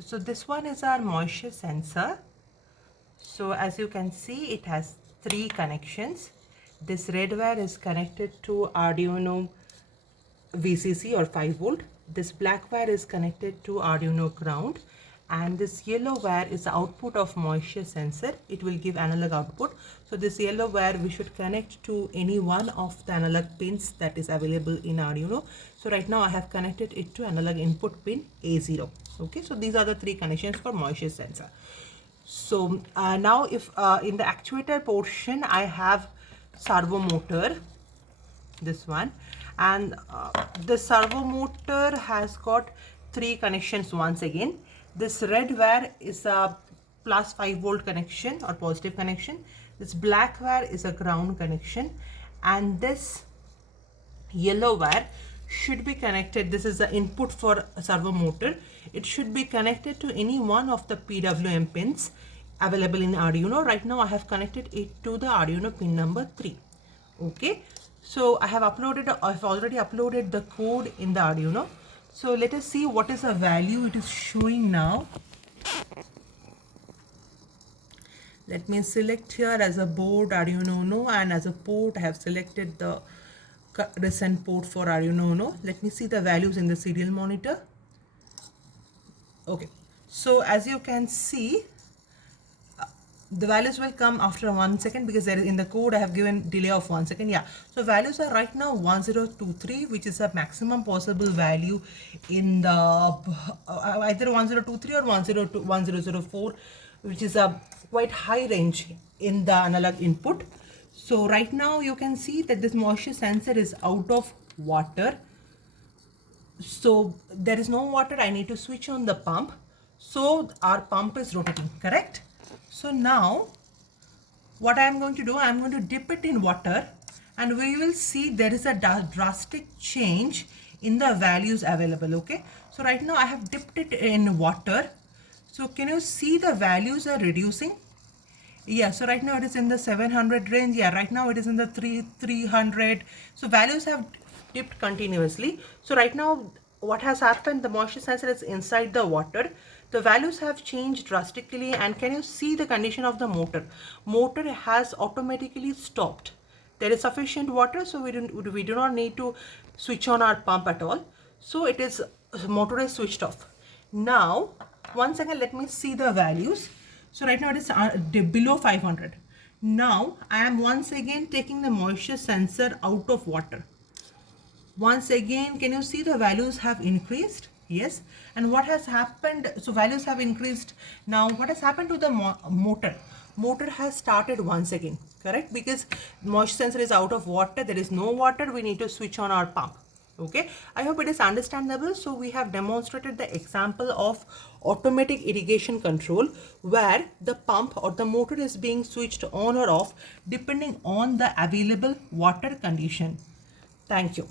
So this one is our moisture sensor. So as you can see, it has 3 connections. This red wire is connected to Arduino VCC or 5 volt. This black wire is connected to Arduino ground, and this yellow wire is the output of moisture sensor. It will give analog output. So this yellow wire we should connect to any one of the analog pins that is available in Arduino. So right now I have connected it to analog input pin A0. Okay, so these are the 3 connections for moisture sensor. So now if in the actuator portion I have servo motor, this one, and the servo motor has got 3 connections. Once again, this red wire is a plus 5 volt connection or positive connection, this black wire is a ground connection, and this yellow wire should be connected. This is the input for a servo motor. It should be connected to any one of the PWM pins available in Arduino. Right now I have connected it to the Arduino pin number 3. Okay, so I've already uploaded the code in the Arduino. So let us see what is the value it is showing now. Let me select here as a board Arduino Uno, and as a port I have selected the recent port for Arduino Uno. Let me see the values in the serial monitor. Okay, so as you can see, the values will come after 1 second, because there is, in the code I have given delay of 1 second. Yeah, so values are right now 1023, which is a maximum possible value in the either 1023 or 1004, which is a quite high range in the analog input. So right now you can see that this moisture sensor is out of water. So there is no water. I need to switch on the pump. So our pump is rotating, correct? So now what I am going to do, I am going to dip it in water, and we will see there is a drastic change in the values available. Okay, so right now I have dipped it in water. So can you see the values are reducing? Yeah, so right now it is in the 700 range. Yeah, right now it is in the 300. So values have dipped continuously. So right now what has happened, the moisture sensor is inside the water. The values have changed drastically, and can you see the condition of the motor? Motor has automatically stopped. There is sufficient water, so we do not need to switch on our pump at all. So it is, motor is switched off. Now once again let me see the values. So right now it is below 500. Now I am once again taking the moisture sensor out of water. Once again, can you see the values have increased? Yes. And what has happened? So values have increased. Now what has happened to the motor? Motor has started once again, correct? Because moisture sensor is out of water. There is no water. We need to switch on our pump. Okay, I hope it is understandable. So we have demonstrated the example of automatic irrigation control, where the pump or the motor is being switched on or off depending on the available water condition. Thank you.